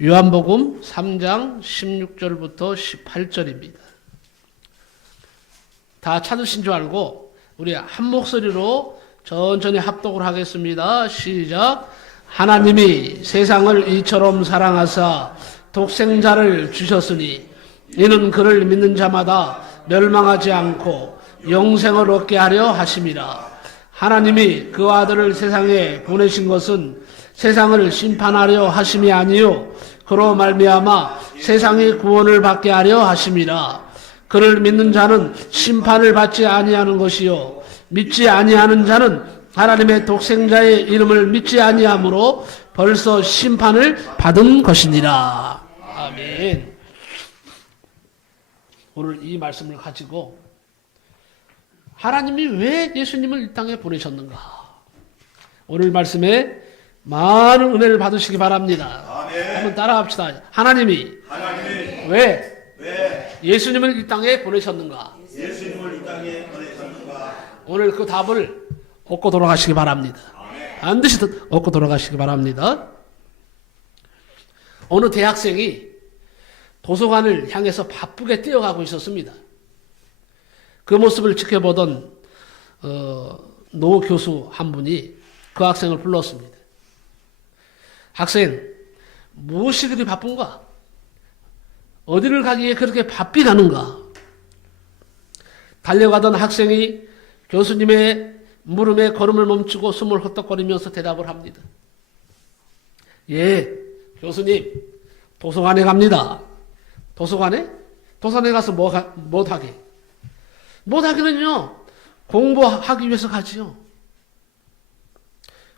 요한복음 3장 16절부터 18절입니다. 다 찾으신 줄 알고 우리 한 목소리로 천천히 합독을 하겠습니다. 시작. 하나님이 세상을 이처럼 사랑하사 독생자를 주셨으니 이는 그를 믿는 자마다 멸망하지 않고 영생을 얻게 하려 하심이라. 하나님이 그 아들을 세상에 보내신 것은 세상을 심판하려 하심이 아니요 그로 말미암아 세상의 구원을 받게 하려 하심이라. 그를 믿는 자는 심판을 받지 아니하는 것이요 믿지 아니하는 자는 하나님의 독생자의 이름을 믿지 아니하므로 벌써 심판을 받은 것이니라. 아멘. 오늘 이 말씀을 가지고 하나님이 왜 예수님을 이 땅에 보내셨는가? 오늘 말씀에 많은 은혜를 받으시기 바랍니다. 아멘. 한번 따라합시다. 하나님이 왜 예수님을 이 땅에 보내셨는가? 오늘 그 답을 얻고 돌아가시기 바랍니다. 아멘. 반드시 얻고 돌아가시기 바랍니다. 어느 대학생이 도서관을 향해서 바쁘게 뛰어가고 있었습니다. 그 모습을 지켜보던 노 교수 한 분이 그 학생을 불렀습니다. 학생, 무엇이 그리 바쁜가? 어디를 가기에 그렇게 바삐 가는가? 달려가던 학생이 교수님의 물음에 걸음을 멈추고 숨을 헛떡거리면서 대답을 합니다. 예, 교수님, 도서관에 갑니다. 도서관에? 도서관에 가서 못하게? 못하기는요, 공부하기 위해서 가지요.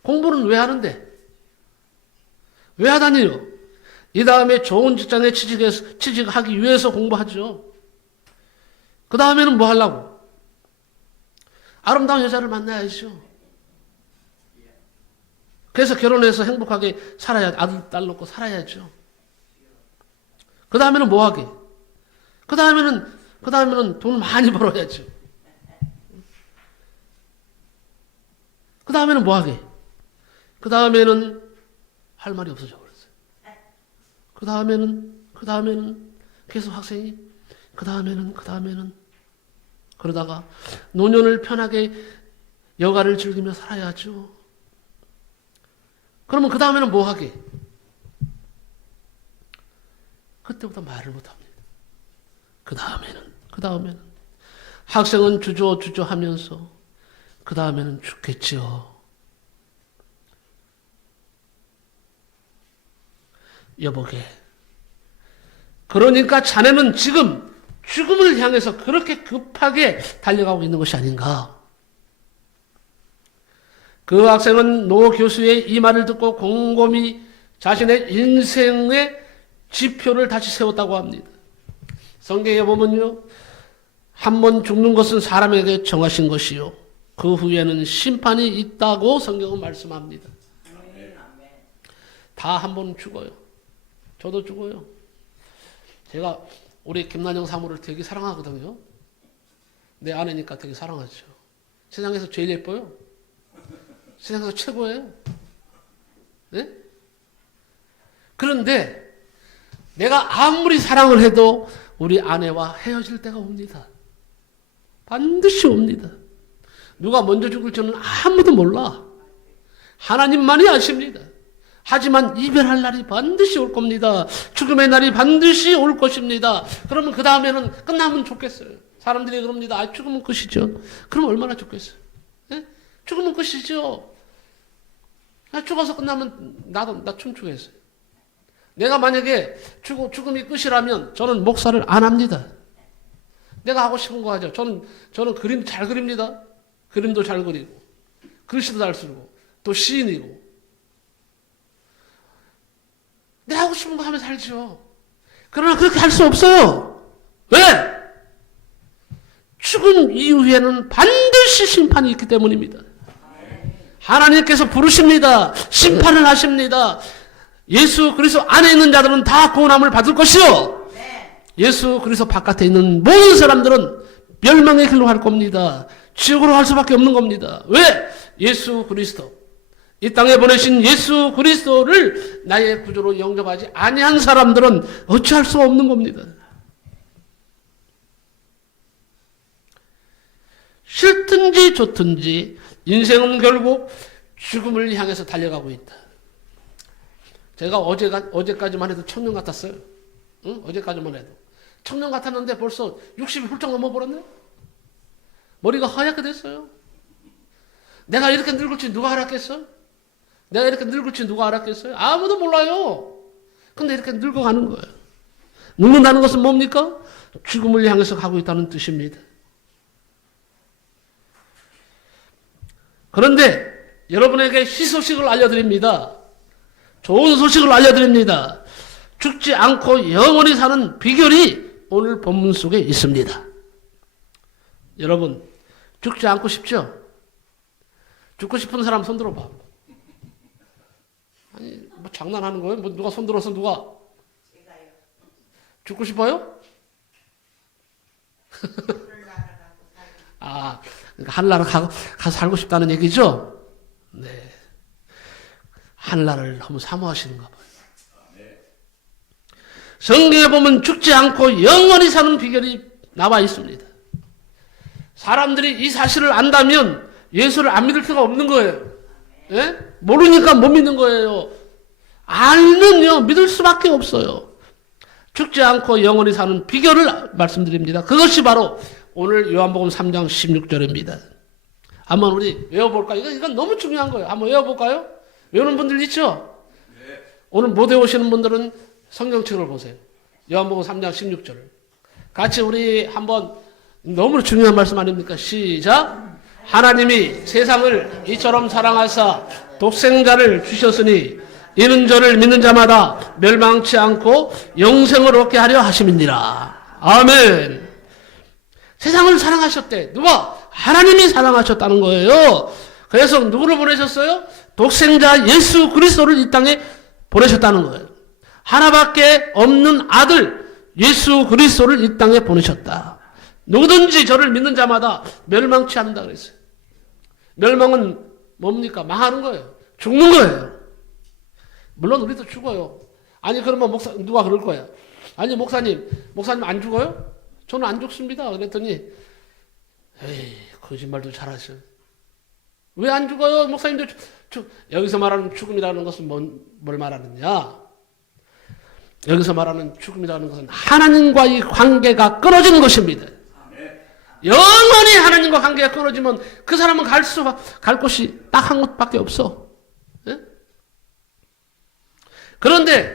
공부는 왜 하는데? 왜 하다니요? 이 다음에 좋은 직장에 취직하기 위해서 공부하죠. 그 다음에는 뭐 하려고? 아름다운 여자를 만나야죠. 그래서 결혼해서 행복하게 살아야, 아들, 딸 놓고 살아야죠. 그 다음에는 뭐 하게? 그 다음에는 돈을 많이 벌어야죠. 그 다음에는 뭐 하게? 그 다음에는 할 말이 없어져 버렸어요. 그 다음에는 계속 학생이 그 다음에는 그러다가 노년을 편하게 여가를 즐기며 살아야죠. 그러면 그 다음에는 뭐 하게? 그때부터 말을 못 합니다. 그 다음에는 학생은 주저하면서 그 다음에는 죽겠지요. 여보게, 그러니까 자네는 지금 죽음을 향해서 그렇게 급하게 달려가고 있는 것이 아닌가? 그 학생은 노 교수의 이 말을 듣고 곰곰이 자신의 인생의 지표를 다시 세웠다고 합니다. 성경에 보면요, 한 번 죽는 것은 사람에게 정하신 것이요 그 후에는 심판이 있다고 성경은 말씀합니다. 다 한 번 죽어요. 저도 죽어요. 제가 우리 김난영 사모를 되게 사랑하거든요. 내 아내니까 되게 사랑하죠. 세상에서 제일 예뻐요. 세상에서 최고예요. 네? 그런데 내가 아무리 사랑을 해도 우리 아내와 헤어질 때가 옵니다. 반드시 옵니다. 누가 먼저 죽을지는 아무도 몰라. 하나님만이 아십니다. 하지만 이별할 날이 반드시 올 겁니다. 죽음의 날이 반드시 올 것입니다. 그러면 그 다음에는 끝나면 좋겠어요. 사람들이 그럽니다. 아, 죽으면 끝이죠. 그럼 얼마나 좋겠어요. 네? 죽으면 끝이죠. 아, 죽어서 끝나면 나 춤추겠어요. 내가 만약에 죽음이 끝이라면 저는 목사를 안 합니다. 내가 하고 싶은 거 하죠. 저는 그림 잘 그립니다. 그림도 잘 그리고 글씨도 잘 쓰고 또 시인이고 내가 하고 싶은 거 하면 살죠. 그러나 그렇게 할 수 없어요. 왜? 죽은 이후에는 반드시 심판이 있기 때문입니다. 하나님께서 부르십니다. 심판을 하십니다. 예수 그리스도 안에 있는 자들은 다 구원함을 받을 것이요 예수 그리스도 바깥에 있는 모든 사람들은 멸망의 길로 갈 겁니다. 지옥으로 갈 수밖에 없는 겁니다. 왜? 예수 그리스도, 이 땅에 보내신 예수 그리스도를 나의 구주로 영접하지 아니한 사람들은 어찌할 수가 없는 겁니다. 싫든지 좋든지 인생은 결국 죽음을 향해서 달려가고 있다. 제가 어제까지만 해도 청년 같았어요. 응? 어제까지만 해도 청년 같았는데 벌써 60이 훌쩍 넘어버렸네. 머리가 하얗게 됐어요. 내가 이렇게 늙을 줄 누가 알았겠어? 내가 이렇게 늙을 줄 누가 알았겠어요? 아무도 몰라요. 근데 이렇게 늙어가는 거예요. 늙는다는 것은 뭡니까? 죽음을 향해서 가고 있다는 뜻입니다. 그런데 여러분에게 희소식을 알려드립니다. 좋은 소식을 알려드립니다. 죽지 않고 영원히 사는 비결이 오늘 본문 속에 있습니다. 여러분, 죽지 않고 싶죠? 죽고 싶은 사람 손 들어봐. 아니, 뭐 장난하는 거예요? 뭐 누가 손 들어서 누가? 제가요. 죽고 싶어요? 아, 그러니까 하늘나라 가서 살고 싶다는 얘기죠? 네. 하늘나라를 너무 사모하시는가 봐요. 성경에 보면 죽지 않고 영원히 사는 비결이 나와 있습니다. 사람들이 이 사실을 안다면 예수를 안 믿을 수가 없는 거예요. 예? 모르니까 못 믿는 거예요. 알면요, 믿을 수밖에 없어요. 죽지 않고 영원히 사는 비결을 말씀드립니다. 그것이 바로 오늘 요한복음 3장 16절입니다. 한번 우리 외워볼까요? 이건 너무 중요한 거예요. 한번 외워볼까요? 외우는 분들 있죠? 네. 오늘 못 외우시는 분들은 성경책을 보세요. 요한복음 3장 16절을. 같이 우리 한번, 너무 중요한 말씀 아닙니까? 시작! 하나님이 세상을 이처럼 사랑하사 독생자를 주셨으니 이는 저를 믿는 자마다 멸망치 않고 영생을 얻게 하려 하심이니라. 아멘. 세상을 사랑하셨대. 누가? 하나님이 사랑하셨다는 거예요. 그래서 누구를 보내셨어요? 독생자 예수 그리스도를 이 땅에 보내셨다는 거예요. 하나밖에 없는 아들 예수 그리스도를 이 땅에 보내셨다. 누구든지 저를 믿는 자마다 멸망치 않는다 그랬어요. 멸망은 뭡니까? 망하는 거예요. 죽는 거예요. 물론 우리도 죽어요. 아니 그러면 누가 그럴 거야? 아니 목사님 안 죽어요? 저는 안 죽습니다. 그랬더니 에이 거짓말도 잘하셔. 왜 안 죽어요? 목사님도 여기서 말하는 죽음이라는 것은 뭘 말하느냐? 여기서 말하는 죽음이라는 것은 하나님과의 관계가 끊어지는 것입니다. 영원히 하나님과 관계가 끊어지면 그 사람은 갈 곳이 딱 한 곳밖에 없어. 예? 그런데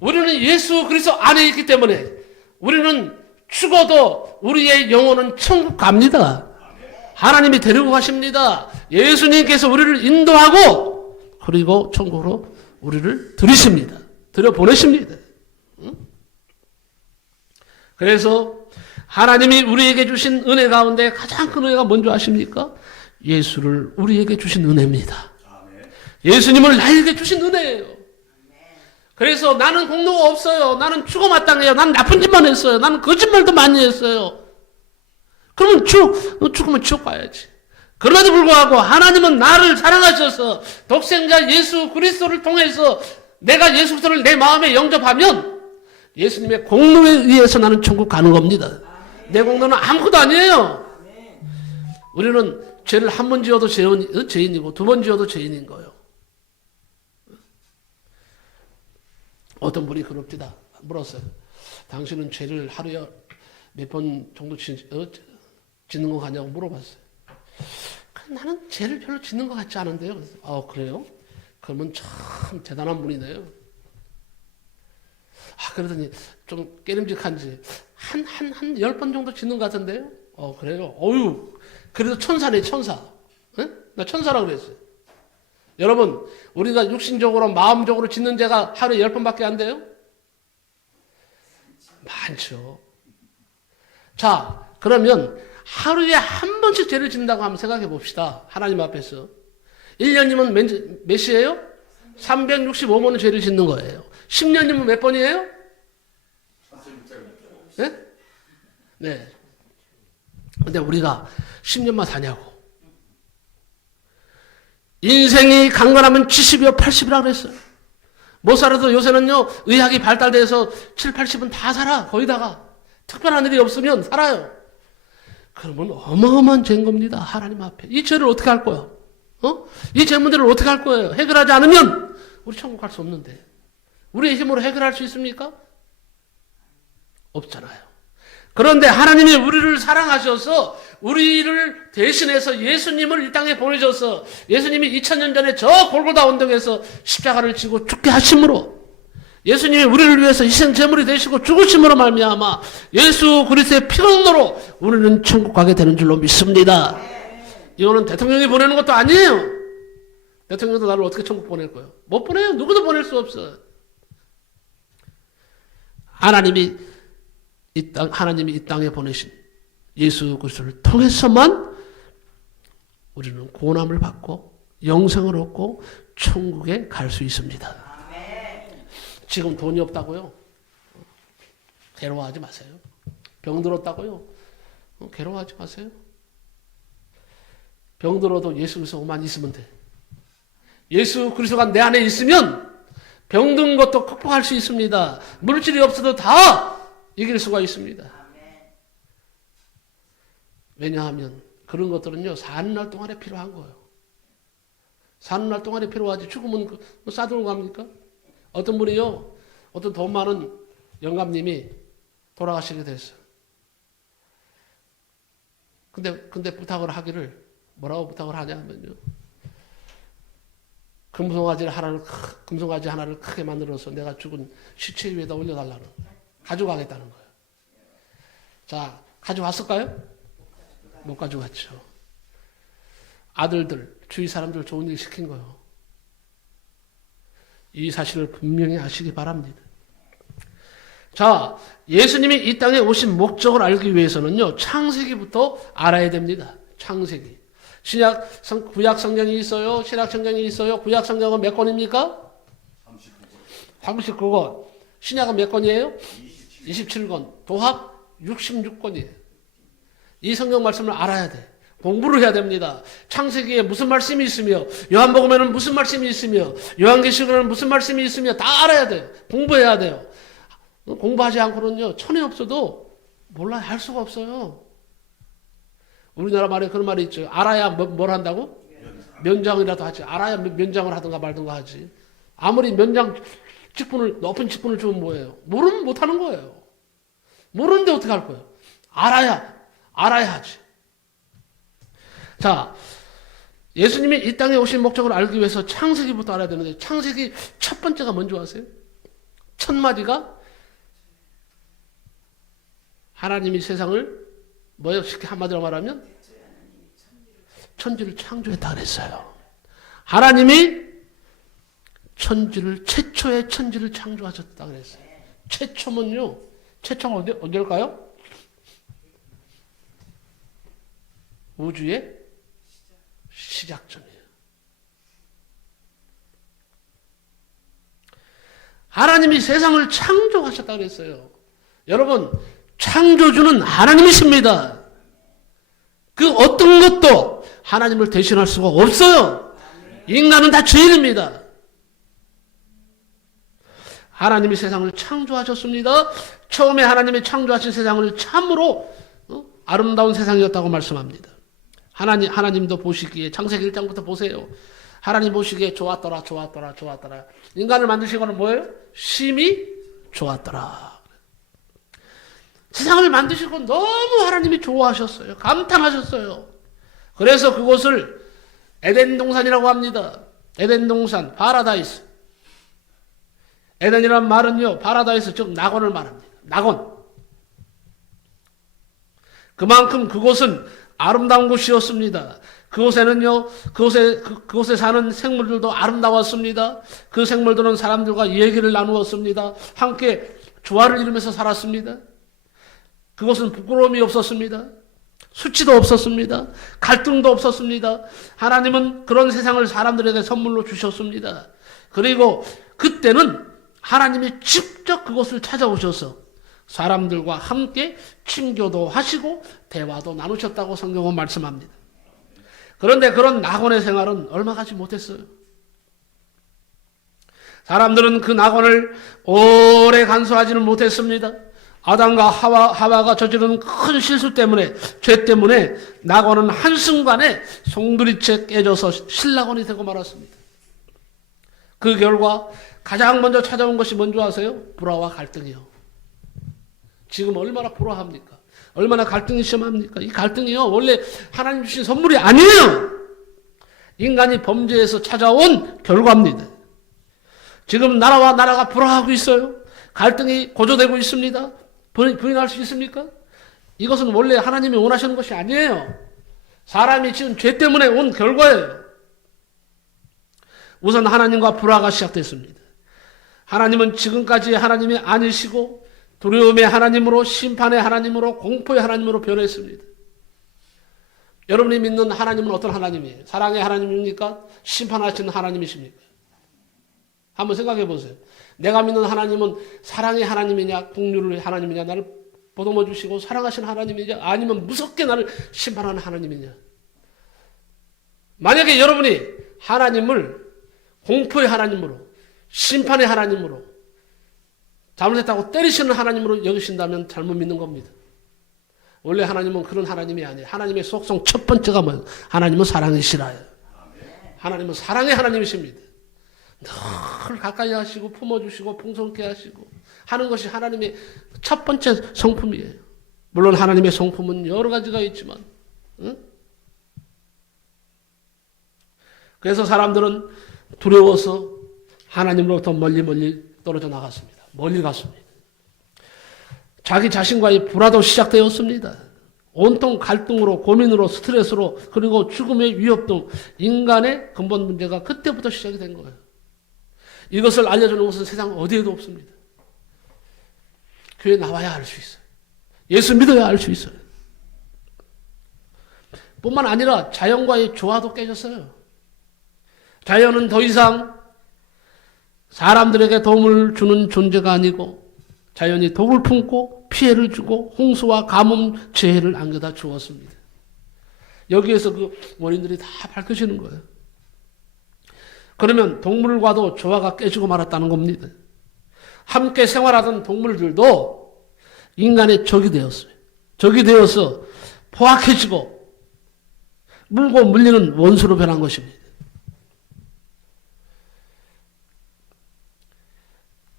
우리는 예수 그리스도 안에 있기 때문에 우리는 죽어도 우리의 영혼은 천국 갑니다. 하나님이 데리고 가십니다. 예수님께서 우리를 인도하고 그리고 천국으로 우리를 들이십니다. 들여보내십니다. 그래서 하나님이 우리에게 주신 은혜 가운데 가장 큰 은혜가 뭔지 아십니까? 예수를 우리에게 주신 은혜입니다. 예수님을 나에게 주신 은혜예요. 그래서 나는 공로가 없어요. 나는 죽어마땅해요. 나는 나쁜 짓만 했어요. 나는 거짓말도 많이 했어요. 그러면 죽으면 지옥 가야지. 그럼에도 불구하고 하나님은 나를 사랑하셔서 독생자 예수 그리스도를 통해서 내가 예수 그리스도를 내 마음에 영접하면 예수님의 공로에 의해서 나는 천국 가는 겁니다. 내 공로는 아무것도 아니에요. 우리는 죄를 한 번 지어도 죄인이고 두 번 지어도 죄인인 거예요. 어떤 분이 그럽디다 물었어요. 당신은 죄를 하루에 몇 번 정도 짓는 거 같냐고 물어봤어요. 나는 죄를 별로 짓는 것 같지 않은데요. 그래서 그래요? 그러면 참 대단한 분이네요. 그러더니 좀 깨름직한지 한 10번 정도 짓는 것 같은데요. 그래요? 어유 그래도 천사네 천사. 네? 나 천사라 그랬어요. 여러분 우리가 육신적으로 마음적으로 짓는 죄가 하루에 10번밖에 안 돼요? 많죠. 자 그러면 하루에 한 번씩 죄를 짓는다고 한번 생각해 봅시다. 하나님 앞에서 1년이면 몇 시예요? 365번은 죄를 짓는 거예요. 10년이면 몇 번이에요? 네? 네. 근데 우리가 10년만 사냐고. 인생이 강건하면 70이요 80이라 그랬어요. 못 살아도 요새는요 의학이 발달돼서 7, 80은 다 살아. 거기다가 특별한 일이 없으면 살아요. 그러면 어마어마한 죄인 겁니다. 하나님 앞에. 이 죄를 어떻게 할 거예요? 이 죄 문제를 어떻게 할 거예요? 해결하지 않으면 우리 천국 갈 수 없는데. 우리의 힘으로 해결할 수 있습니까? 없잖아요. 그런데 하나님이 우리를 사랑하셔서 우리를 대신해서 예수님을 이 땅에 보내셔서 예수님이 2000년 전에 저 골고다 언덕에서 십자가를 지고 죽게 하심으로 예수님이 우리를 위해서 희생 제물이 되시고 죽으심으로 말미암아 예수 그리스도의 피공로로 우리는 천국 가게 되는 줄로 믿습니다. 이거는 대통령이 보내는 것도 아니에요. 대통령도 나를 어떻게 천국 보낼 거예요? 못 보내요. 누구도 보낼 수 없어요. 하나님이 이 땅에 보내신 예수 그리스도를 통해서만 우리는 구원함을 받고 영생을 얻고 천국에 갈 수 있습니다. 지금 돈이 없다고요? 괴로워하지 마세요. 병들었다고요? 괴로워하지 마세요. 병들어도 예수 그리스도만 있으면 돼. 예수 그리스도가 내 안에 있으면 병든 것도 극복할 수 있습니다. 물질이 없어도 다 이길 수가 있습니다. 왜냐하면 그런 것들은요 사는 날 동안에 필요한 거예요. 사는 날 동안에 필요하지 죽으면 싸들고 갑니까? 어떤 분이요 어떤 돈 많은 영감님이 돌아가시게 됐어요. 근데 부탁을 하기를 뭐라고 부탁을 하냐면요 금송아지 하나를 크게 만들어서 내가 죽은 시체 위에다 올려달라는 거예요. 가져가겠다는 거예요. 자, 가져왔을까요? 못 가져갔죠. 아들들, 주위 사람들 좋은 일 시킨 거예요. 이 사실을 분명히 아시기 바랍니다. 자, 예수님이 이 땅에 오신 목적을 알기 위해서는요, 창세기부터 알아야 됩니다. 창세기. 구약 성경이 있어요. 신약 성경이 있어요. 구약 성경은 몇 권입니까? 39권. 신약은 몇 권이에요? 27권. 도합 66권이에요. 이 성경 말씀을 알아야 돼. 공부를 해야 됩니다. 창세기에 무슨 말씀이 있으며 요한복음에는 무슨 말씀이 있으며 요한계시록에는 무슨 말씀이 있으며 다 알아야 돼요. 공부해야 돼요. 공부하지 않고는요. 천에 없어도 몰라야 할 수가 없어요. 우리나라 말에 그런 말이 있죠. 알아야 뭘 한다고? 면장이라도 하지. 알아야 면장을 하든가 말든가 하지. 아무리 면장 높은 직분을 주면 뭐예요? 모르면 못하는 거예요. 모르는데 어떻게 할 거예요? 알아야 하지. 자, 예수님이 이 땅에 오신 목적을 알기 위해서 창세기부터 알아야 되는데 창세기 첫 번째가 뭔지 아세요? 첫 마디가 하나님이 세상을 뭐요? 쉽게 한마디로 말하면 천지를 창조했다 그랬어요. 하나님이 최초의 천지를 창조하셨다 그랬어요. 최초면요. 최초가 어딜까요? 우주의 시작점이에요. 하나님이 세상을 창조하셨다 그랬어요. 여러분, 창조주는 하나님이십니다. 그 어떤 것도 하나님을 대신할 수가 없어요. 인간은 다 죄인입니다. 하나님이 세상을 창조하셨습니다. 처음에 하나님이 창조하신 세상을 참으로 아름다운 세상이었다고 말씀합니다. 하나님도 보시기에 창세기 1장부터 보세요. 하나님 보시기에 좋았더라. 인간을 만드시고는 뭐예요? 심히 좋았더라. 세상을 만드시고 너무 하나님이 좋아하셨어요. 감탄하셨어요. 그래서 그곳을 에덴 동산이라고 합니다. 에덴 동산, 파라다이스. 에덴이란 말은요, 파라다이스, 즉 낙원을 말합니다. 낙원. 그만큼 그곳은 아름다운 곳이었습니다. 그곳에는요, 그곳에 사는 생물들도 아름다웠습니다. 그 생물들은 사람들과 얘기를 나누었습니다. 함께 조화를 이루면서 살았습니다. 그것은 부끄러움이 없었습니다. 수치도 없었습니다. 갈등도 없었습니다. 하나님은 그런 세상을 사람들에게 선물로 주셨습니다. 그리고 그때는 하나님이 직접 그곳을 찾아오셔서 사람들과 함께 친교도 하시고 대화도 나누셨다고 성경은 말씀합니다. 그런데 그런 낙원의 생활은 얼마 가지 못했어요. 사람들은 그 낙원을 오래 간수하지는 못했습니다. 아담과 하와가 저지른 큰 실수 때문에, 죄 때문에 낙원은 한순간에 송두리째 깨져서 신낙원이 되고 말았습니다. 그 결과 가장 먼저 찾아온 것이 뭔지 아세요? 불화와 갈등이요. 지금 얼마나 불화합니까? 얼마나 갈등이 심합니까? 이 갈등이요, 원래 하나님 주신 선물이 아니에요. 인간이 범죄에서 찾아온 결과입니다. 지금 나라와 나라가 불화하고 있어요. 갈등이 고조되고 있습니다. 부인할 수 있습니까? 이것은 원래 하나님이 원하시는 것이 아니에요. 사람이 지은 죄 때문에 온 결과예요. 우선 하나님과 불화가 시작됐습니다. 하나님은 지금까지 하나님이 아니시고 두려움의 하나님으로, 심판의 하나님으로, 공포의 하나님으로 변했습니다. 여러분이 믿는 하나님은 어떤 하나님이에요? 사랑의 하나님입니까? 심판하시는 하나님이십니까? 한번 생각해 보세요. 내가 믿는 하나님은 사랑의 하나님이냐, 긍휼의 하나님이냐, 나를 보듬어 주시고 사랑하시는 하나님이냐, 아니면 무섭게 나를 심판하는 하나님이냐. 만약에 여러분이 하나님을 공포의 하나님으로, 심판의 하나님으로, 잘못했다고 때리시는 하나님으로 여기신다면 잘못 믿는 겁니다. 원래 하나님은 그런 하나님이 아니에요. 하나님의 속성 첫 번째가 뭐예요? 하나님은 사랑이시라요. 하나님은 사랑의 하나님이십니다. 늘 가까이 하시고 품어주시고 풍성케 하시고 하는 것이 하나님의 첫 번째 성품이에요. 물론 하나님의 성품은 여러 가지가 있지만, 응? 그래서 사람들은 두려워서 하나님으로부터 멀리 떨어져 나갔습니다. 멀리 갔습니다. 자기 자신과의 불화도 시작되었습니다. 온통 갈등으로, 고민으로, 스트레스로, 그리고 죽음의 위협 등 인간의 근본 문제가 그때부터 시작이 된 거예요. 이것을 알려주는 것은 세상 어디에도 없습니다. 교회 나와야 알 수 있어요. 예수 믿어야 알 수 있어요. 뿐만 아니라 자연과의 조화도 깨졌어요. 자연은 더 이상 사람들에게 도움을 주는 존재가 아니고 자연이 독을 품고 피해를 주고 홍수와 가뭄, 재해를 안겨다 주었습니다. 여기에서 그 원인들이 다 밝혀지는 거예요. 그러면 동물과도 조화가 깨지고 말았다는 겁니다. 함께 생활하던 동물들도 인간의 적이 되었어요. 적이 되어서 포악해지고 물고 물리는 원수로 변한 것입니다.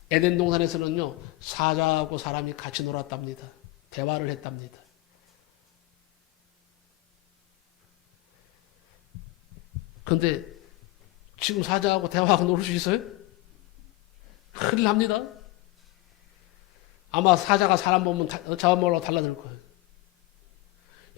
에덴 동산에서는요, 사자하고 사람이 같이 놀았답니다. 대화를 했답니다. 그런데 지금 사자하고 대화하고 놀 수 있어요? 큰일 납니다. 아마 사자가 사람 보면 잡아먹으려고 달라들 거예요.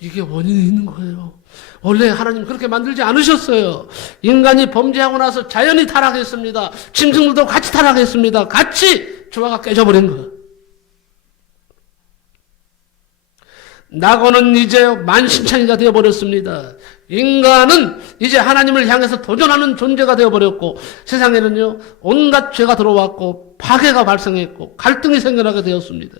이게 원인이 있는 거예요. 원래 하나님 그렇게 만들지 않으셨어요. 인간이 범죄하고 나서 자연이 타락했습니다. 짐승들도 같이 타락했습니다. 같이 조화가 깨져버린 거예요. 낙원은 이제 만신창이가 되어버렸습니다. 인간은 이제 하나님을 향해서 도전하는 존재가 되어버렸고, 세상에는요, 온갖 죄가 들어왔고, 파괴가 발생했고, 갈등이 생겨나게 되었습니다.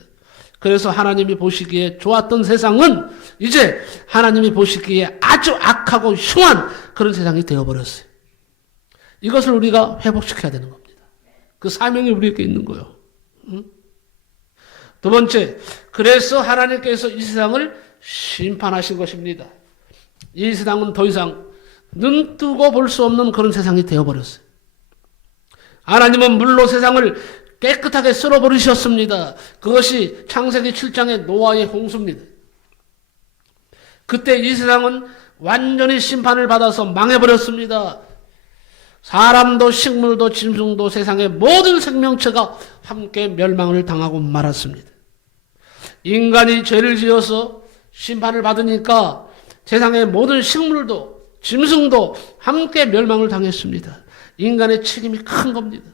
그래서 하나님이 보시기에 좋았던 세상은 이제 하나님이 보시기에 아주 악하고 흉한 그런 세상이 되어버렸어요. 이것을 우리가 회복시켜야 되는 겁니다. 그 사명이 우리에게 있는 거예요. 응? 두 번째, 그래서 하나님께서 이 세상을 심판하신 것입니다. 이 세상은 더 이상 눈뜨고 볼 수 없는 그런 세상이 되어버렸어요. 하나님은 물로 세상을 깨끗하게 쓸어버리셨습니다. 그것이 창세기 7장의 노아의 홍수입니다. 그때 이 세상은 완전히 심판을 받아서 망해버렸습니다. 사람도 식물도 짐승도 세상의 모든 생명체가 함께 멸망을 당하고 말았습니다. 인간이 죄를 지어서 심판을 받으니까 세상의 모든 식물도 짐승도 함께 멸망을 당했습니다. 인간의 책임이 큰 겁니다.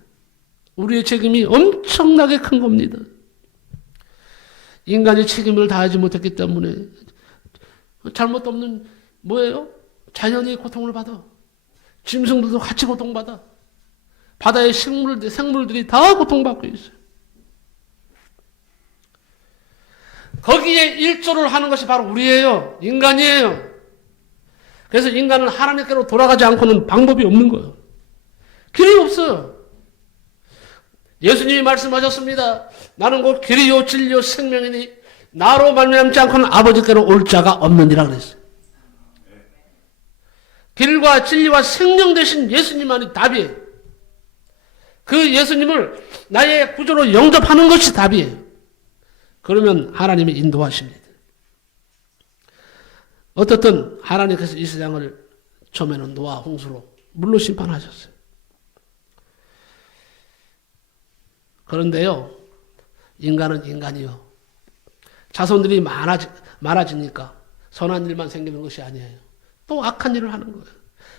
우리의 책임이 엄청나게 큰 겁니다. 인간이 책임을 다하지 못했기 때문에 잘못 없는 뭐예요? 자연이 고통을 받아. 짐승들도 같이 고통받아. 바다의 생물들이 다 고통받고 있어요. 거기에 일조를 하는 것이 바로 우리예요. 인간이에요. 그래서 인간은 하나님께로 돌아가지 않고는 방법이 없는 거예요. 길이 없어요. 예수님이 말씀하셨습니다. 나는 곧 길이요 진리요 생명이니 나로 말미암지 않고는 아버지께로 올 자가 없느니라 그랬어요. 길과 진리와 생명 되신 예수님만이 답이에요. 그 예수님을 나의 구조로 영접하는 것이 답이에요. 그러면 하나님이 인도하십니다. 어떻든 하나님께서 이 세상을 처음에는 노아 홍수로 물로 심판하셨어요. 그런데요, 인간은 인간이요. 자손들이 많아지니까 선한 일만 생기는 것이 아니에요. 또 악한 일을 하는 거예요.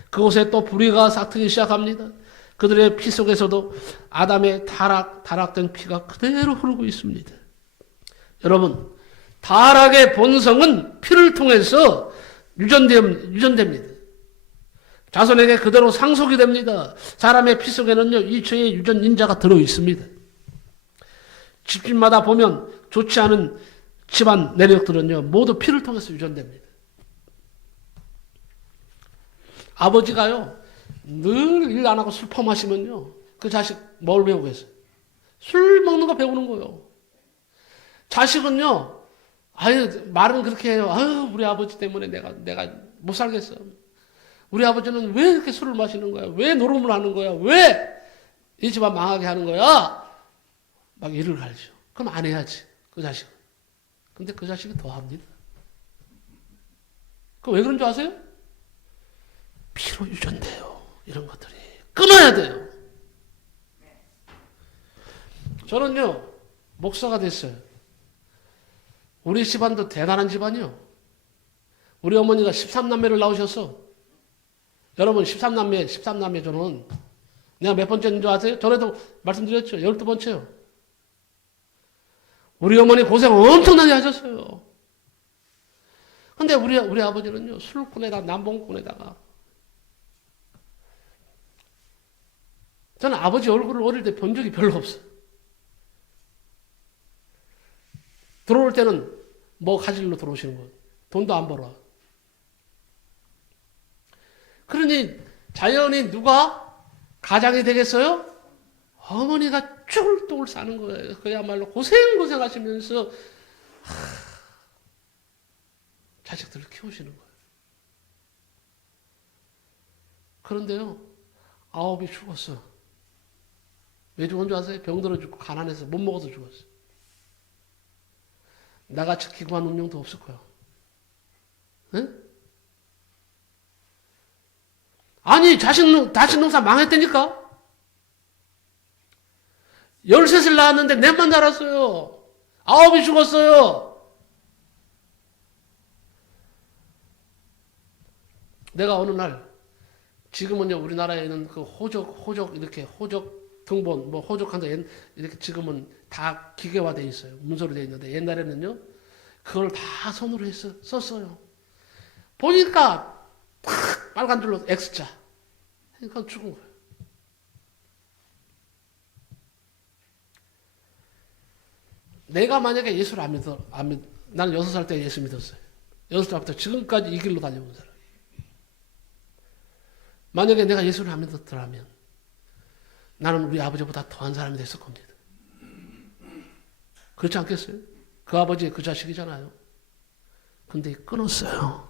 그곳에 또 불의가 싹트기 시작합니다. 그들의 피 속에서도 아담의 타락된 피가 그대로 흐르고 있습니다. 여러분, 타락의 본성은 피를 통해서 유전됩니다. 자손에게 그대로 상속이 됩니다. 사람의 피 속에는요, 이처의 유전 인자가 들어 있습니다. 집집마다 보면 좋지 않은 집안 내력들은요, 모두 피를 통해서 유전됩니다. 아버지가요, 늘 일 안 하고 술 퍼마시면요, 그 자식 뭘 배우겠어요? 술 먹는 거 배우는 거예요. 자식은요, 말은 그렇게 해요. 우리 아버지 때문에 내가 못 살겠어. 우리 아버지는 왜 이렇게 술을 마시는 거야? 왜 노름을 하는 거야? 왜 이 집안 망하게 하는 거야? 막 일을 가르쳐. 그럼 안 해야지, 그 자식은. 근데 그 자식이 더 합니다. 그 왜 그런 줄 아세요? 피로 유전돼요. 이런 것들이. 끊어야 돼요. 저는요, 목사가 됐어요. 우리 집안도 대단한 집안이요. 우리 어머니가 13남매를 낳으셨어. 여러분, 13남매 저는 내가 몇 번째인 줄 아세요? 전에도 말씀드렸죠. 12번째요. 우리 어머니 고생 엄청나게 하셨어요. 근데 우리 아버지는요, 술꾼에다 남봉꾼에다가. 저는 아버지 얼굴을 어릴 때 본 적이 별로 없어요. 들어올 때는 뭐 가지러 들어오시는 거예요. 돈도 안 벌어. 그러니 자연히 누가 가장이 되겠어요? 어머니가 쫄쫄 싸는 거예요. 그야말로 고생하시면서 자식들을 키우시는 거예요. 그런데요, 9이 죽었어. 왜 죽은 줄 아세요? 병들어 죽고 가난해서 못 먹어서 죽었어. 나같이 기구한 운명도 없을 거야. 응? 아니, 자식 농사 망했다니까? 13을 낳았는데 넷만 자랐어요. 9이 죽었어요. 내가 어느 날, 지금은요, 우리나라에는 그 호적 등본, 뭐 호적한다, 이렇게 지금은 다 기계화되어 있어요. 문서로 되어 있는데, 옛날에는요, 그걸 다 손으로 썼어요. 보니까, 탁, 빨간 줄로 X자. 그러니까 죽은 거예요. 내가 만약에 예수를 나는 6살 때 예수 믿었어요. 6살부터 지금까지 이 길로 다녀온 사람. 만약에 내가 예수를 안 믿었더라면 나는 우리 아버지보다 더한 사람이 됐을 겁니다. 그렇지 않겠어요? 그 아버지 그 자식이잖아요. 근데 끊었어요.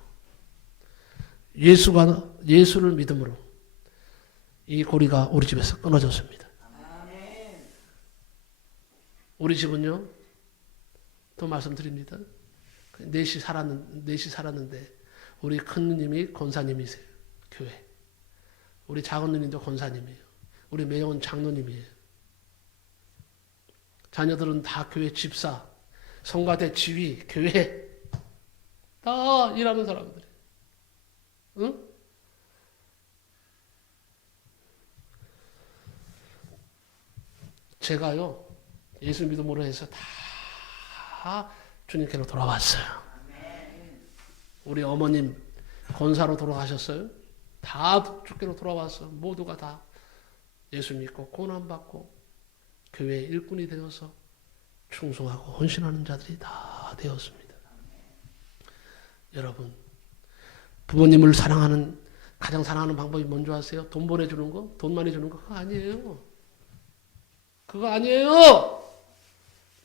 예수를 믿음으로 이 고리가 우리 집에서 끊어졌습니다. 우리 집은요, 또 말씀드립니다. 넷이 살았는데 우리 큰 누님이 권사님이세요. 교회. 우리 작은 누님도 권사님이에요. 우리 매형은 장로님이에요. 자녀들은 다 교회 집사, 성가대 지휘, 교회 다 일하는 사람들이. 응? 제가요, 예수 믿음으로 해서 다 주님께로 돌아왔어요. 우리 어머님 권사로 돌아가셨어요. 다 주께로 돌아와서 모두가 다 예수 믿고 고난받고 교회의 일꾼이 되어서 충성하고 헌신하는 자들이 다 다 되었습니다. 여러분, 부모님을 사랑하는 가장 사랑하는 방법이 뭔지 아세요? 돈 보내주는 거? 돈 많이 주는 거? 그거 아니에요. 그거 아니에요.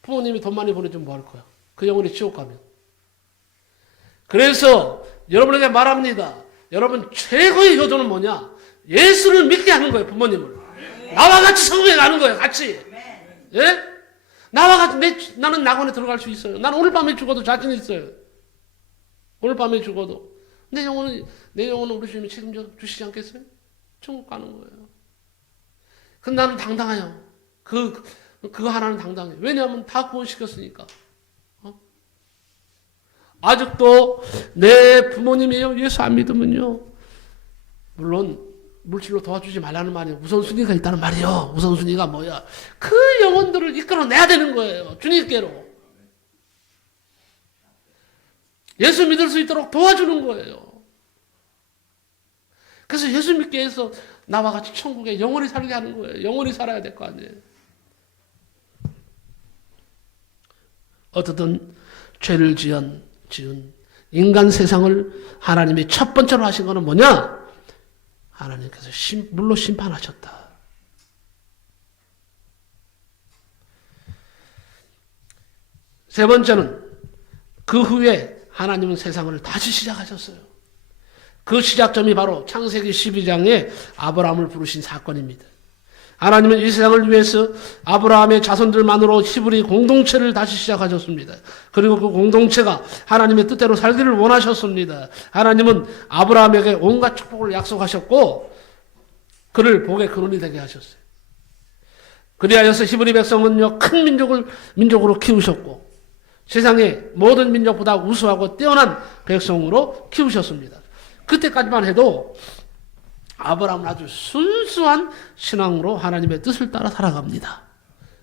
부모님이 돈 많이 보내주면 뭐 할 거야? 그 영혼이 지옥 가면. 그래서 여러분에게 말합니다. 여러분 최고의 효도는 뭐냐? 예수를 믿게 하는 거예요. 부모님을. 나와 같이 성경에 가는 거예요. 같이. 예? 나와 같이 나는 낙원에 들어갈 수 있어요. 나는 오늘 밤에 죽어도 자신 있어요. 오늘 밤에 죽어도 내 영혼은 우리 주님이 책임져 주시지 않겠어요? 천국 가는 거예요. 근데 나는 당당해요. 그거 하나는 당당해. 왜냐하면 다 구원시켰으니까. 아직도 내 부모님이요 예수 안 믿으면요, 물론 물질로 도와주지 말라는 말이에요. 우선순위가 있다는 말이에요. 우선순위가 뭐야? 그 영혼들을 이끌어내야 되는 거예요. 주님께로. 예수 믿을 수 있도록 도와주는 거예요. 그래서 예수 믿게 해서 나와 같이 천국에 영원히 살게 하는 거예요. 영원히 살아야 될 거 아니에요. 어떻든 죄를 지은 인간 세상을 하나님이 첫 번째로 하신 것은 뭐냐? 하나님께서 물로 심판하셨다. 세 번째는 그 후에 하나님은 세상을 다시 시작하셨어요. 그 시작점이 바로 창세기 12장에 아브라함을 부르신 사건입니다. 하나님은 이 세상을 위해서 아브라함의 자손들만으로 히브리 공동체를 다시 시작하셨습니다. 그리고 그 공동체가 하나님의 뜻대로 살기를 원하셨습니다. 하나님은 아브라함에게 온갖 축복을 약속하셨고 그를 복의 근원이 되게 하셨어요. 그리하여서 히브리 백성은요 큰 민족으로 키우셨고 세상의 모든 민족보다 우수하고 뛰어난 백성으로 키우셨습니다. 그때까지만 해도 아브라함은 아주 순수한 신앙으로 하나님의 뜻을 따라 살아갑니다.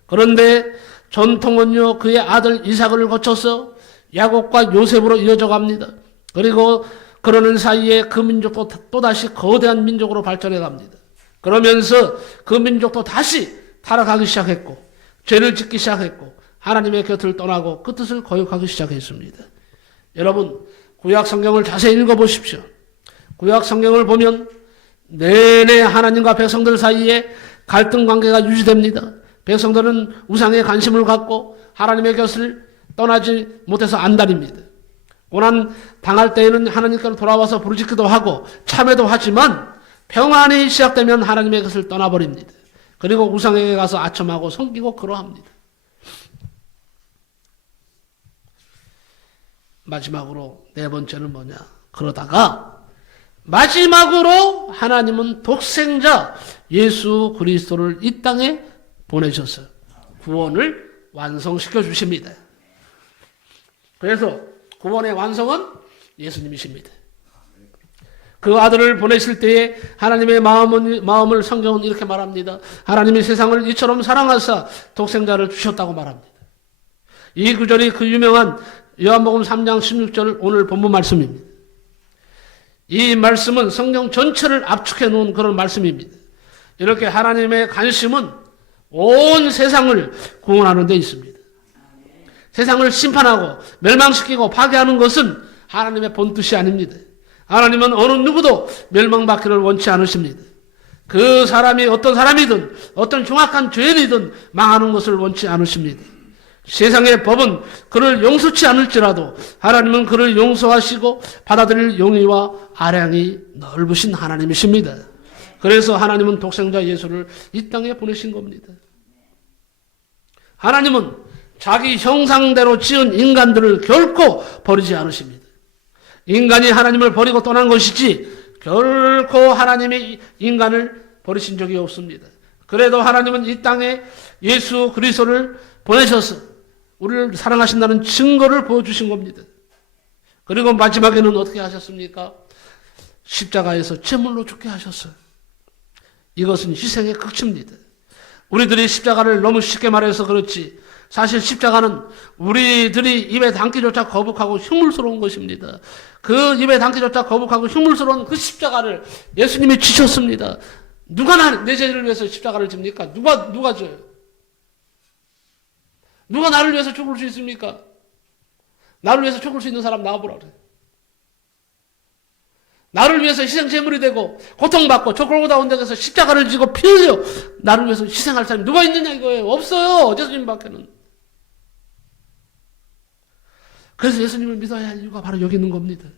그런데 전통은요 그의 아들 이삭을 거쳐서 야곱과 요셉으로 이어져 갑니다. 그리고 그러는 사이에 그 민족도 또다시 거대한 민족으로 발전해 갑니다. 그러면서 그 민족도 다시 타락하기 시작했고 죄를 짓기 시작했고 하나님의 곁을 떠나고 그 뜻을 거역하기 시작했습니다. 여러분 구약 성경을 자세히 읽어보십시오. 구약 성경을 보면 내내 하나님과 백성들 사이에 갈등 관계가 유지됩니다. 백성들은 우상에 관심을 갖고 하나님의 곁을 떠나지 못해서 안달입니다. 고난 당할 때에는 하나님께로 돌아와서 부르짖기도 하고 참회도 하지만 평안이 시작되면 하나님의 곁을 떠나버립니다. 그리고 우상에게 가서 아첨하고 섬기고 그러합니다. 마지막으로 네 번째는 뭐냐? 그러다가 마지막으로 하나님은 독생자 예수 그리스도를 이 땅에 보내셔서 구원을 완성시켜 주십니다. 그래서 구원의 완성은 예수님이십니다. 그 아들을 보내실 때에 하나님의 마음을 성경은 이렇게 말합니다. 하나님이 세상을 이처럼 사랑하사 독생자를 주셨다고 말합니다. 이 구절이 그 유명한 요한복음 3장 16절 오늘 본문 말씀입니다. 이 말씀은 성경 전체를 압축해 놓은 그런 말씀입니다. 이렇게 하나님의 관심은 온 세상을 구원하는 데 있습니다. 세상을 심판하고 멸망시키고 파괴하는 것은 하나님의 본뜻이 아닙니다. 하나님은 어느 누구도 멸망받기를 원치 않으십니다. 그 사람이 어떤 사람이든 어떤 흉악한 죄인이든 망하는 것을 원치 않으십니다. 세상의 법은 그를 용서치 않을지라도 하나님은 그를 용서하시고 받아들일 용의와 아량이 넓으신 하나님이십니다. 그래서 하나님은 독생자 예수를 이 땅에 보내신 겁니다. 하나님은 자기 형상대로 지은 인간들을 결코 버리지 않으십니다. 인간이 하나님을 버리고 떠난 것이지 결코 하나님이 인간을 버리신 적이 없습니다. 그래도 하나님은 이 땅에 예수 그리스도를 보내셔서 우리를 사랑하신다는 증거를 보여주신 겁니다. 그리고 마지막에는 어떻게 하셨습니까? 십자가에서 제물로 죽게 하셨어요. 이것은 희생의 극치입니다. 우리들이 십자가를 너무 쉽게 말해서 그렇지 사실 십자가는 우리들이 입에 담기조차 거북하고 흉물스러운 것입니다. 그 입에 담기조차 거북하고 흉물스러운 그 십자가를 예수님이 지셨습니다. 누가 내 죄를 위해서 십자가를 집니까? 누가 져요? 누가 나를 위해서 죽을 수 있습니까? 나를 위해서 죽을 수 있는 사람 나와보라 그래. 나를 위해서 희생제물이 되고 고통받고 저 골고다 언덕에서 십자가를 지고 피 흘려 나를 위해서 희생할 사람이 누가 있느냐 이거예요. 없어요. 예수님밖에는. 그래서 예수님을 믿어야 할 이유가 바로 여기 있는 겁니다.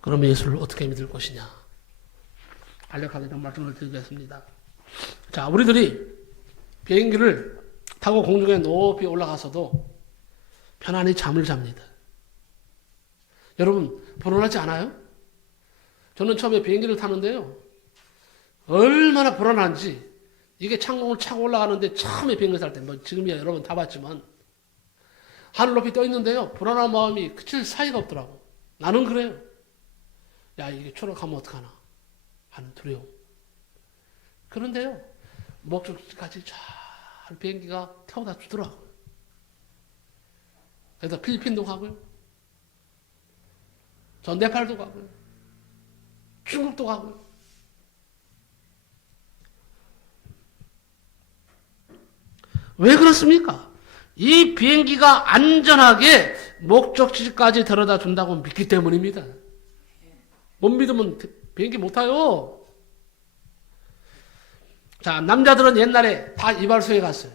그러면 예수를 어떻게 믿을 것이냐? 간략하게 좀 말씀을 드리겠습니다. 자, 우리들이 비행기를 타고 공중에 높이 올라가서도 편안히 잠을 잡니다. 여러분, 불안하지 않아요? 저는 처음에 비행기를 타는데요. 얼마나 불안한지, 이게 창문을 차고 올라가는데 처음에 비행기 탈 때, 뭐 지금이야 여러분 다 봤지만, 하늘 높이 떠 있는데요. 불안한 마음이 그칠 사이가 없더라고. 나는 그래요. 야, 이게 추락하면 어떡하나 하는 두려움. 그런데요, 목적지까지 잘 비행기가 태워다 주더라고요. 그래서 필리핀도 가고요. 전 네팔도 가고요. 중국도 가고요. 왜 그렇습니까? 이 비행기가 안전하게 목적지까지 데려다 준다고 믿기 때문입니다. 못 믿으면 비행기 못 타요. 자, 남자들은 옛날에 다 이발소에 갔어요.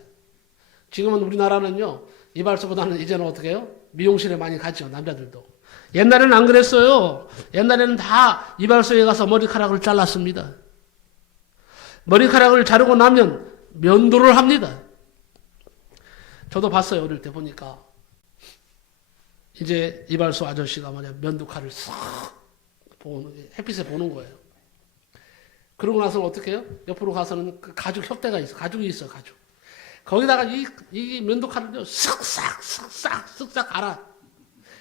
지금은 우리나라는요, 이발소보다는 이제는 어떻게 해요? 미용실에 많이 가죠, 남자들도. 옛날에는 안 그랬어요. 옛날에는 다 이발소에 가서 머리카락을 잘랐습니다. 머리카락을 자르고 나면 면도를 합니다. 저도 봤어요, 어릴 때 보니까. 이제 이발소 아저씨가 면도칼을 싹 햇빛에 보는 거예요. 그러고 나서는 어떻게 해요? 옆으로 가서는 그 가죽 협대가 있어. 가죽이 있어, 가죽. 거기다가 이 면도칼을 쓱싹 갈아.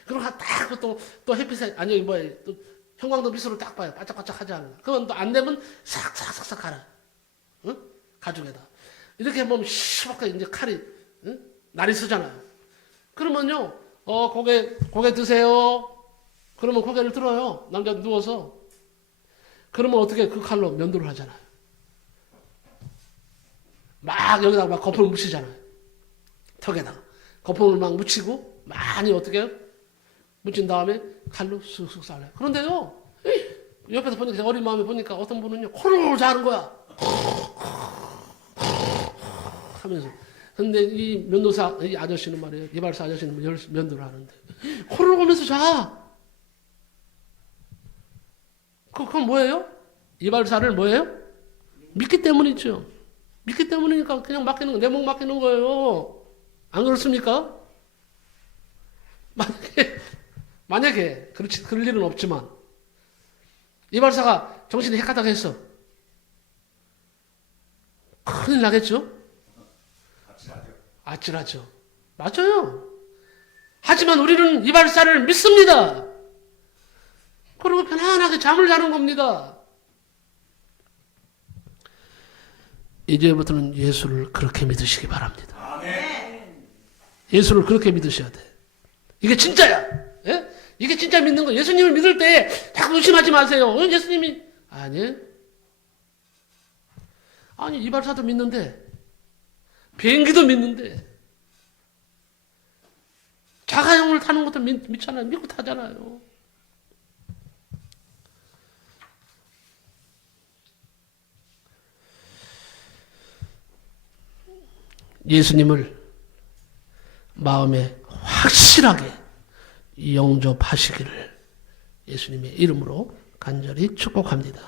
그리고 딱 또 햇빛에, 아니, 또 형광등 빛으로 딱 봐요. 반짝반짝 하지 않나. 그건 또 안 되면 싹 갈아. 응? 가죽에다. 이렇게 보면 시원하게 이제 칼이, 응? 날이 쓰잖아요. 그러면요, 고개 드세요. 그러면 고개를 들어요. 남자 누워서. 그러면 어떻게 그 칼로 면도를 하잖아요. 막 여기다가 막 거품을 묻히잖아요. 턱에다가. 거품을 막 묻히고 많이 어떻게 해요? 묻힌 다음에 칼로 쑥쑥 잘라요. 그런데요, 옆에서 보니까 어린 마음에 보니까 어떤 분은요, 코를 자른 거야. 하면서. 근데 이 면도사, 이 아저씨는 말이에요. 이발사 아저씨는 면도를 하는데. 코를 골면서 자. 그건 뭐예요? 이발사를 뭐예요? 믿기 때문이죠. 믿기 때문이니까 그냥 맡기는 거, 내 목 맡기는 거예요. 안 그렇습니까? 만약에 그럴 일은 없지만 이발사가 정신이 헷갈다가 했어. 큰일 나겠죠? 아찔하죠. 맞아요. 하지만 우리는 이발사를 믿습니다. 그리고 편안하게 잠을 자는 겁니다. 이제부터는 예수를 그렇게 믿으시기 바랍니다. 아멘. 예수를 그렇게 믿으셔야 돼. 이게 진짜야. 예? 이게 진짜 믿는 거. 예수님을 믿을 때 자꾸 의심하지 마세요. 예수님이 아니 이발사도 믿는데 비행기도 믿는데 자가용을 타는 것도 믿잖아요. 믿고 타잖아요. 예수님을 마음에 확실하게 영접하시기를 예수님의 이름으로 간절히 축복합니다.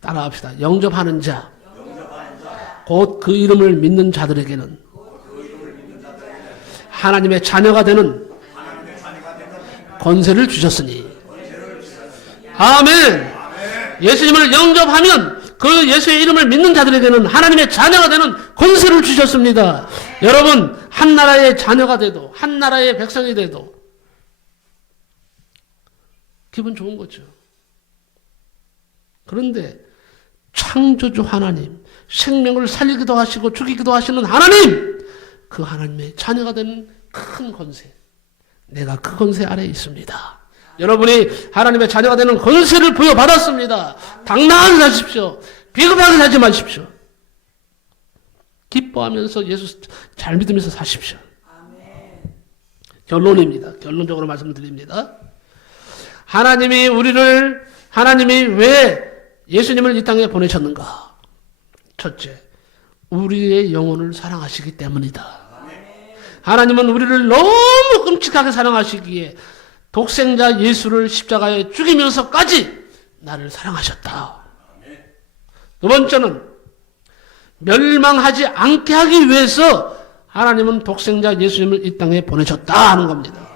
따라합시다. 영접하는 자, 곧 그 이름을 믿는 자들에게는 하나님의 자녀가 되는 권세를 주셨으니. 아멘. 예수님을 영접하면 그 예수의 이름을 믿는 자들에게는 하나님의 자녀가 되는 권세를 주셨습니다. 여러분, 한 나라의 자녀가 돼도, 한 나라의 백성이 돼도 기분 좋은 거죠. 그런데 창조주 하나님, 생명을 살리기도 하시고 죽이기도 하시는 하나님, 그 하나님의 자녀가 되는 큰 권세, 내가 그 권세 아래에 있습니다. 여러분이 하나님의 자녀가 되는 권세를 부여받았습니다. 당당하게 사십시오. 비겁하게 살지 마십시오. 기뻐하면서 예수 잘 믿으면서 사십시오. 결론입니다. 결론적으로 말씀드립니다. 하나님이 왜 예수님을 이 땅에 보내셨는가? 첫째, 우리의 영혼을 사랑하시기 때문이다. 하나님은 우리를 너무 끔찍하게 사랑하시기에 독생자 예수를 십자가에 죽이면서까지 나를 사랑하셨다. 두 번째는 멸망하지 않게 하기 위해서 하나님은 독생자 예수님을 이 땅에 보내셨다 하는 겁니다.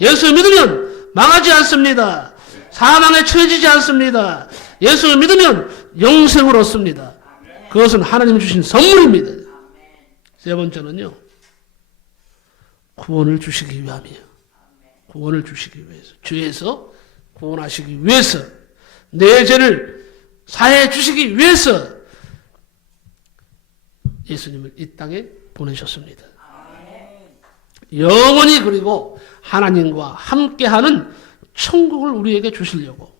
예수 믿으면 망하지 않습니다. 사망에 처해지지 않습니다. 예수를 믿으면 영생을 얻습니다. 그것은 하나님 주신 선물입니다. 세 번째는요, 구원을 주시기 위함이에요. 구원을 주시기 위해서, 죄에서 구원하시기 위해서, 내 죄를 사해 주시기 위해서 예수님을 이 땅에 보내셨습니다. 영원히 그리고 하나님과 함께하는 천국을 우리에게 주시려고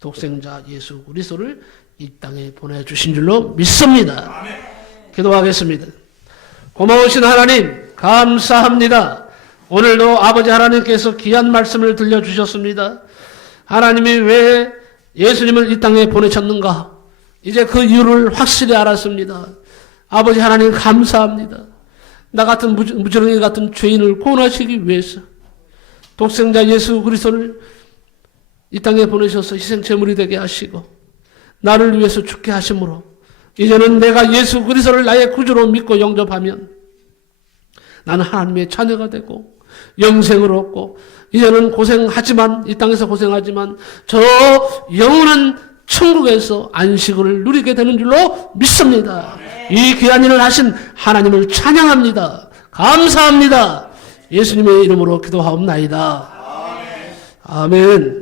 독생자 예수 그리스도를 이 땅에 보내주신 줄로 믿습니다. 기도하겠습니다. 고마우신 하나님 감사합니다. 오늘도 아버지 하나님께서 귀한 말씀을 들려주셨습니다. 하나님이 왜 예수님을 이 땅에 보내셨는가? 이제 그 이유를 확실히 알았습니다. 아버지 하나님 감사합니다. 나 같은 무지렁이 같은 죄인을 구원하시기 위해서 독생자 예수 그리스도를 이 땅에 보내셔서 희생제물이 되게 하시고 나를 위해서 죽게 하심으로 이제는 내가 예수 그리스도를 나의 구주로 믿고 영접하면 나는 하나님의 자녀가 되고 영생을 얻고 이제는 고생하지만 이 땅에서 고생하지만 저 영원한 천국에서 안식을 누리게 되는 줄로 믿습니다. 이 귀한 일을 하신 하나님을 찬양합니다. 감사합니다. 예수님의 이름으로 기도하옵나이다. 아멘.